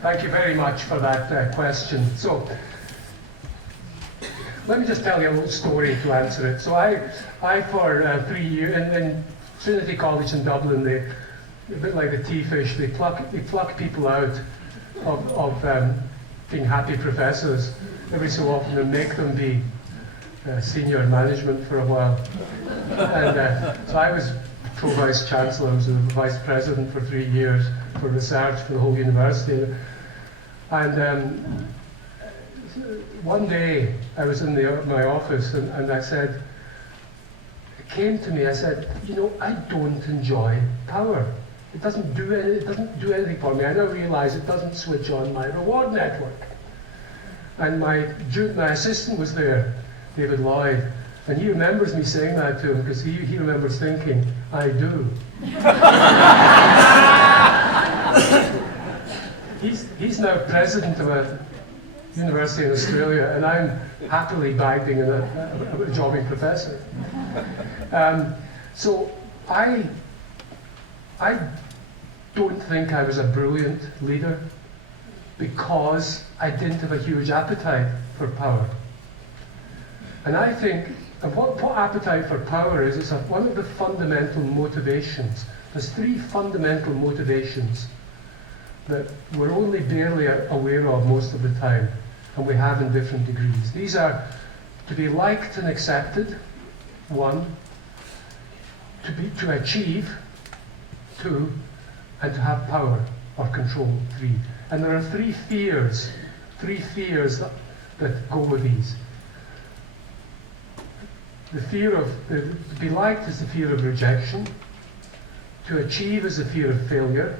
Thank you very much for that question. So, let me just tell you a little story to answer it. So I for 3 years, in Trinity College in Dublin, a bit like the tea fish, they pluck people out of being happy professors every so often and make them be senior management for a while. And so I was pro-vice chancellor, I was the vice president for 3 years for research for the whole university. And one day I was in my office and I said, it came to me, I said, I don't enjoy power. It doesn't do anything for me. I now realize it doesn't switch on my reward network. And my assistant was there, David Lloyd, and he remembers me saying that to him because he remembers thinking, I do. He's now president of a university in Australia, and I'm happily bagging a jobbing professor. So I don't think I was a brilliant leader because I didn't have a huge appetite for power. And I think, and what appetite for power is one of the fundamental motivations. There's 3 fundamental motivations that we're only barely aware of most of the time, and we have in different degrees. These are to be liked and accepted, 1, to achieve, 2, and to have power or control, 3. And there are 3 fears that go with these. The fear of, to be liked is the fear of rejection, to achieve is the fear of failure,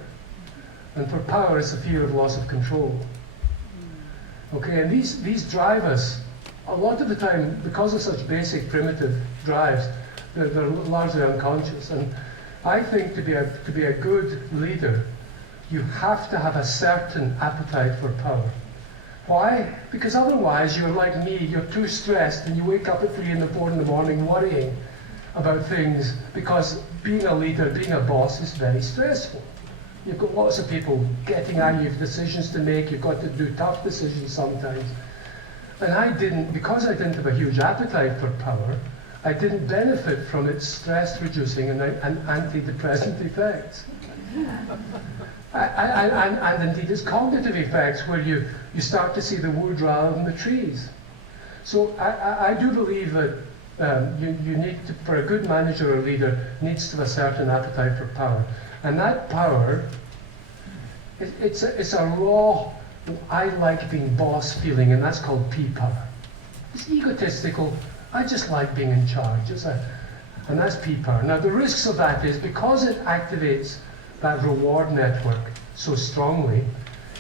and for power is the fear of loss of control. Okay, and these drive us, a lot of the time, because of such basic primitive drives, they're largely unconscious. And I think to be a good leader, you have to have a certain appetite for power. Why? Because otherwise you're like me, you're too stressed and you wake up at 3 and 4 in the morning worrying about things, because being a leader, being a boss is very stressful. You've got lots of people getting at you, you've decisions to make, you've got to do tough decisions sometimes. And I didn't, because I didn't have a huge appetite for power, I didn't benefit from its stress-reducing and antidepressant effects. And indeed its cognitive effects, where you start to see the wood rather than the trees. So I do believe that you need to, for a good manager or leader, needs to have a certain appetite for power. And that power, it's a raw, I like being boss feeling, and that's called P-power. It's egotistical, I just like being in charge, and that's P-power. Now the risks of that is, because it activates that reward network so strongly,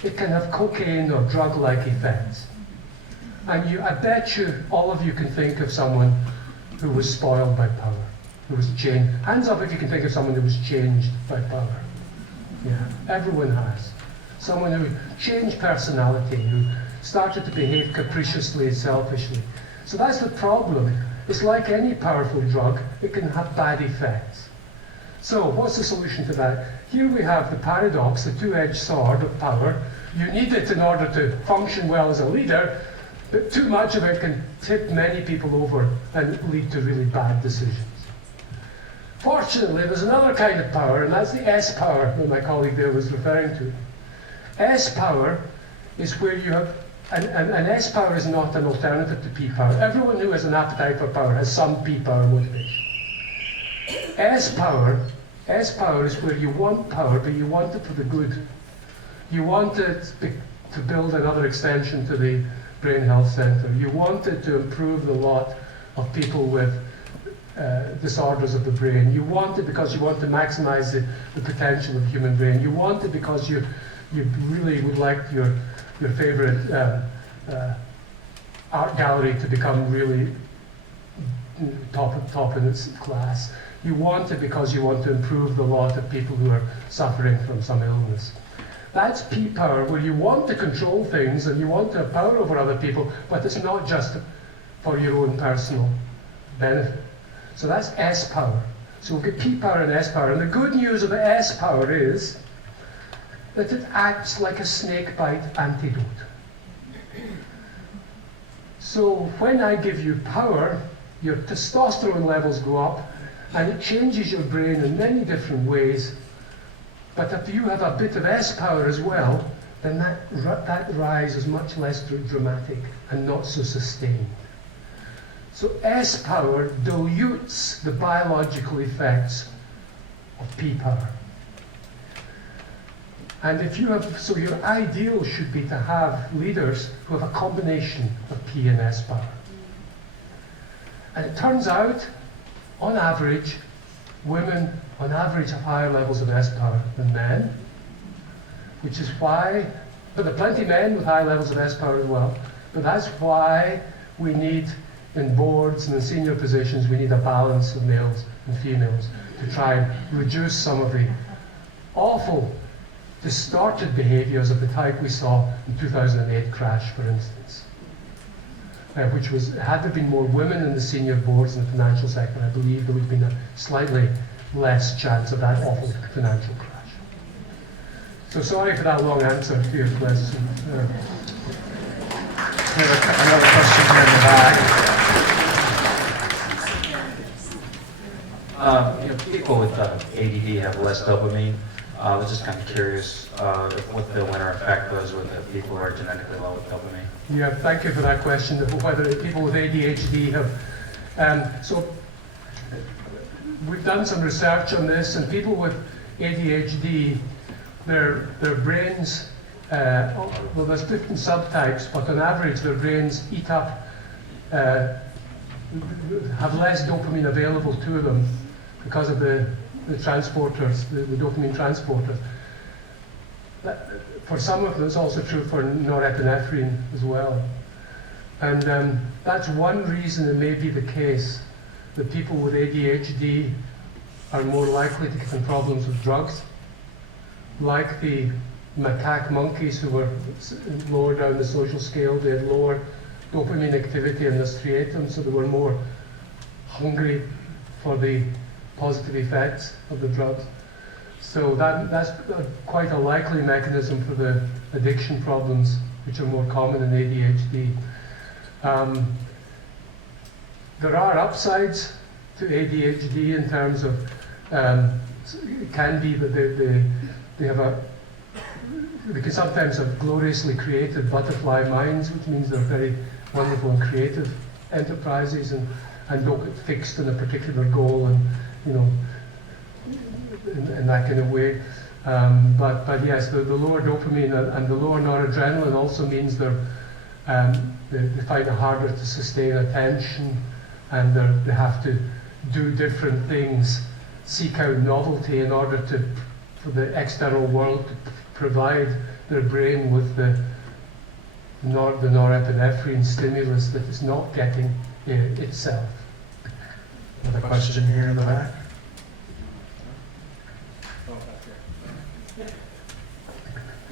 it can have cocaine or drug-like effects. And I bet you, all of you can think of someone who was spoiled by power, who was changed. Hands up if you can think of someone who was changed by power. Yeah, everyone has. Someone who changed personality, who started to behave capriciously and selfishly. So that's the problem. It's like any powerful drug, it can have bad effects. So what's the solution to that? Here we have the paradox, the two-edged sword of power. You need it in order to function well as a leader, but too much of it can tip many people over and lead to really bad decisions. Fortunately, there's another kind of power, and that's the S power that my colleague there was referring to. S power is where you have, and S power is not an alternative to P power. Everyone who has an appetite for power has some P power motivation. S power is where you want power, but you want it for the good. You want it to build another extension to the BrainHealth Center. You want it to improve the lot of people with disorders of the brain. You want it because you want to maximize the potential of the human brain. You want it because you really would like your favorite art gallery to become really top in its class. You want it because you want to improve the lot of people who are suffering from some illness. That's P-power, where you want to control things and you want to have power over other people, but it's not just for your own personal benefit. So that's S-power. So we've got P-power and S-power. And the good news of the S-power is that it acts like a snake bite antidote. So when I give you power, your testosterone levels go up, and it changes your brain in many different ways. But if you have a bit of S power as well, then that rise is much less dramatic and not so sustained. So S power dilutes the biological effects of P power. And if you have, so your ideal should be to have leaders who have a combination of P and S power. And it turns out, on average, women on average have higher levels of S power than men, which is why, but there are plenty of men with high levels of S power as well, but that's why we need, in boards and in senior positions, we need a balance of males and females to try and reduce some of the awful, distorted behaviors of the type we saw in 2008 crash, for instance. Which was, had there been more women in the senior boards in the financial sector, I believe there would have been a slightly less chance of that awful financial crash. So sorry for that long answer to your question. We have another question here in the back. People with ADD have less dopamine. I was just kind of curious what the winner effect was with the people who are genetically low with dopamine. Yeah, thank you for that question, whether people with ADHD have. So we've done some research on this, and people with ADHD, their brains, well, there's different subtypes, but on average their brains eat up, have less dopamine available to them because of the transporters, the dopamine transporters. For some of them, it's also true for norepinephrine as well. And that's one reason it may be the case that people with ADHD are more likely to get in problems with drugs. Like the macaque monkeys who were lower down the social scale, they had lower dopamine activity in the striatum, so they were more hungry for the positive effects of the drugs. So that's quite a likely mechanism for the addiction problems which are more common in ADHD. There are upsides to ADHD in terms of it can be that they can sometimes have gloriously created butterfly minds, which means they're very wonderful and creative enterprises and don't get fixed on a particular goal and, you know, in that kind of way. But yes, the lower dopamine and the lower noradrenaline also means they find it harder to sustain attention, and they have to do different things, seek out novelty in order for the external world to provide their brain with the norepinephrine stimulus that it's not getting itself. Another question here in the back.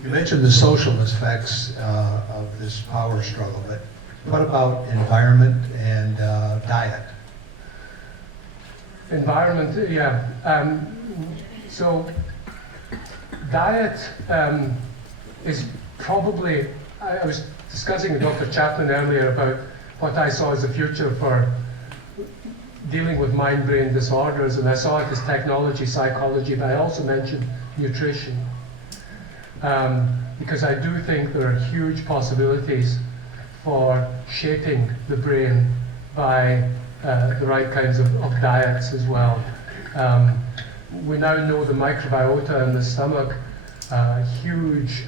You mentioned the social effects of this power struggle, but what about environment and diet? Environment, yeah. So diet is probably, I was discussing with Dr. Chapman earlier about what I saw as the future for dealing with mind-brain disorders, and I saw it as technology, psychology, but I also mentioned nutrition. Because I do think there are huge possibilities for shaping the brain by the right kinds of diets as well. We now know the microbiota in the stomach, a huge,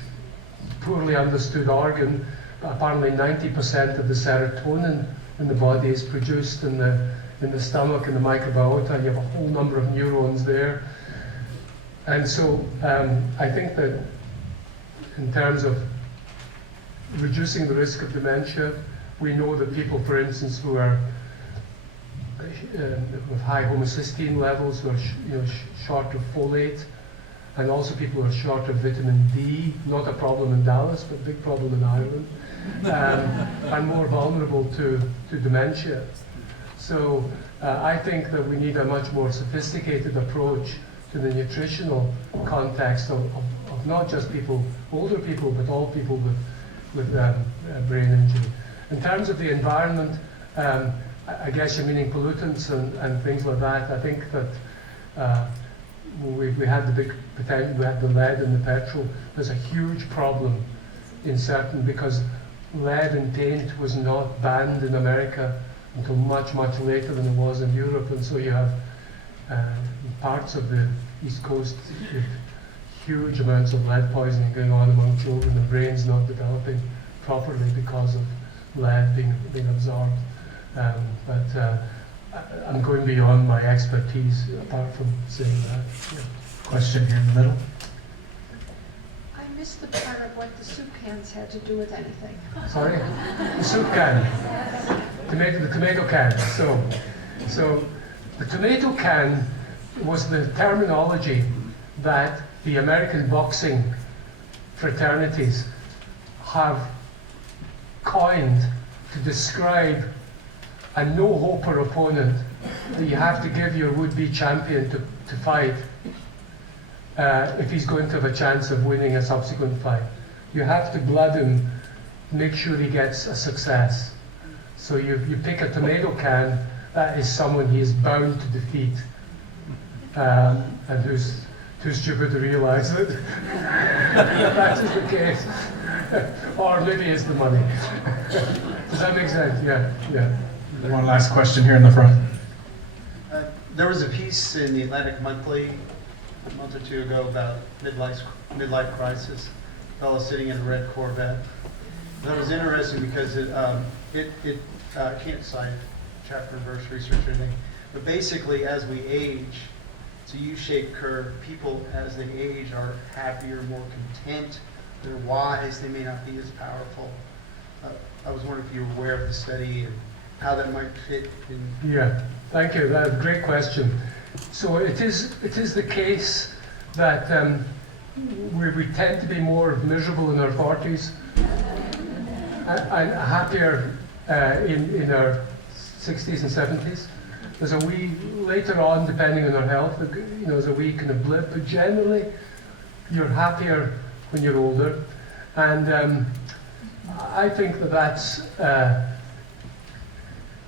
poorly understood organ. Apparently 90% of the serotonin in the body is produced in the stomach, in the microbiota. You have a whole number of neurons there. And so I think that in terms of reducing the risk of dementia, we know that people, for instance, who are with high homocysteine levels, who are short of folate, and also people who are short of vitamin D, not a problem in Dallas, but a big problem in Ireland, are more vulnerable to dementia. So I think that we need a much more sophisticated approach to the nutritional context of not just people, older people, but all people with brain injury. In terms of the environment, I guess you're meaning pollutants and things like that. I think that we had the big potential, we had the lead in the petrol. There's a huge problem in certain, because lead in paint was not banned in America until much, much later than it was in Europe. And so you have parts of the East Coast with huge amounts of lead poisoning going on among children. The brain's not developing properly because of lead being absorbed. But I'm going beyond my expertise, apart from saying that. Yeah. Question here in the middle. I missed the part of what the soup cans had to do with anything. Sorry? The soup can. The tomato can. So the tomato can was the terminology that the American boxing fraternities have coined to describe a no-hoper opponent that you have to give your would-be champion to fight if he's going to have a chance of winning a subsequent fight. You have to blood him, make sure he gets a success. So you pick a tomato can, that is someone he is bound to defeat, and who's too stupid to realize it. That is the case. Or maybe it's the money. Does that make sense? Yeah. One last question here in the front. There was a piece in the Atlantic Monthly a month or two ago about midlife crisis. A fellow sitting in a red Corvette. That was interesting because it can't cite chapter and verse research or anything, but basically as we age, it's a U-shaped curve. People as they age are happier, more content. They're wise. They may not be as powerful. I was wondering if you were aware of the study and how that might fit in. Yeah, thank you. That's a great question. So it is the case that we tend to be more miserable in our 40s and happier in our 60s and 70s. There's a wee, later on, depending on our health, there's a wee kind of blip, but generally you're happier when you're older. And I think that that's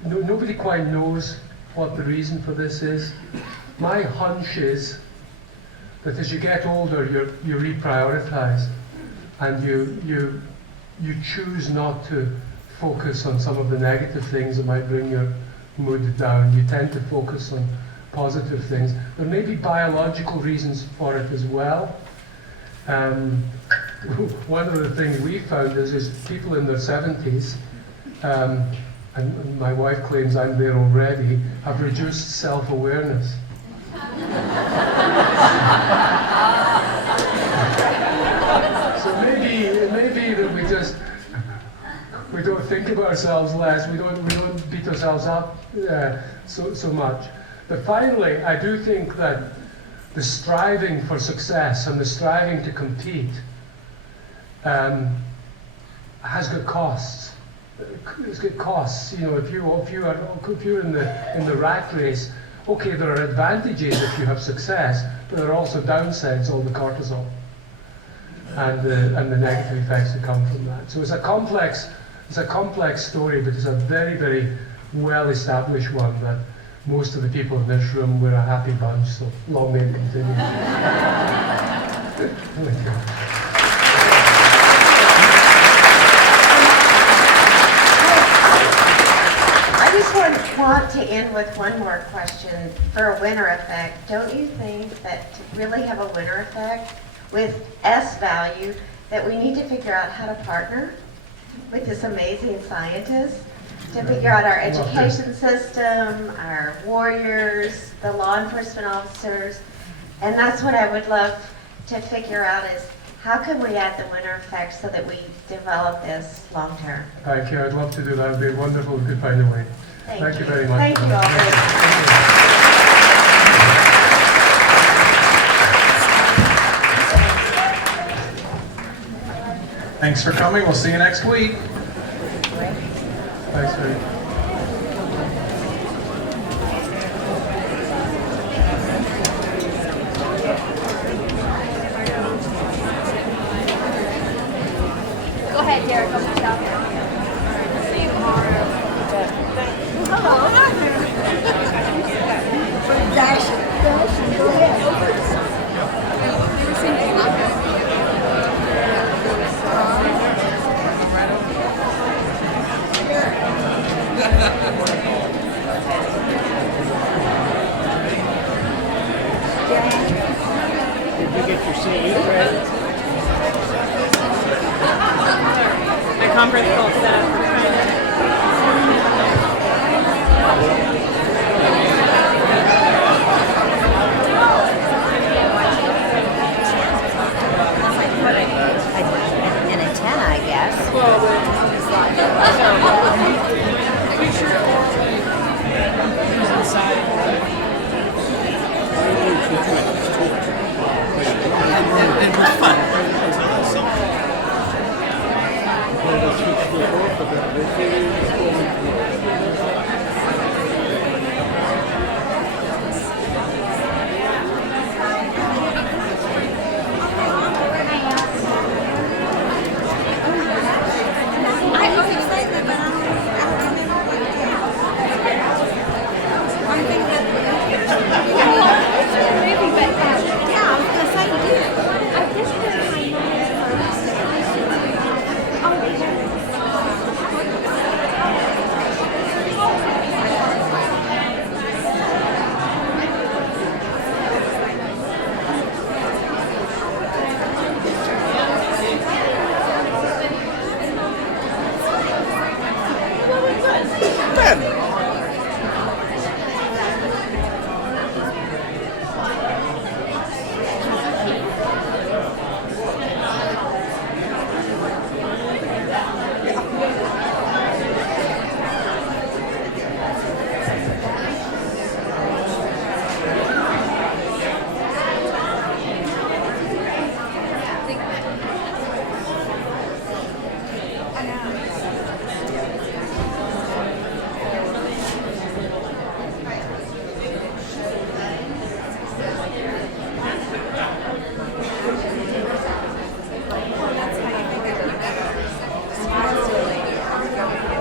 nobody quite knows what the reason for this is. My hunch is that as you get older, you reprioritize, and you choose not to focus on some of the negative things that might bring your mood down. You tend to focus on positive things. There may be biological reasons for it as well. One of the things we found is people in their 70s, and my wife claims I'm there already, have reduced self-awareness. So it may be that we don't think about ourselves less, we don't beat ourselves up so much. But finally, I do think that the striving for success and the striving to compete has got costs. It's got costs. You know, if you're in the rat race, okay, there are advantages if you have success, but there are also downsides, all the cortisol and the negative effects that come from that. So it's a complex story, but it's a very, very well established one that most of the people in this room, we're a happy bunch, so long may it continue. Thank you. I just want to end with one more question for a winner effect. Don't you think that to really have a winner effect with S value, that we need to figure out how to partner with this amazing scientist to figure out our education system, our warriors, the law enforcement officers, and that's what I would love to figure out is how can we add the winner effect so that we develop this long term? Thank you. I'd love to do that. It would be wonderful if we could find a way. Thank you very much. Thank you all very much. Thanks for coming. We'll see you next week. Thanks, Ray. Go ahead, Derek. Go yourself. See you tomorrow. Hello. Dash. Go ahead. Did you get your CE credit? My conference call set up for China.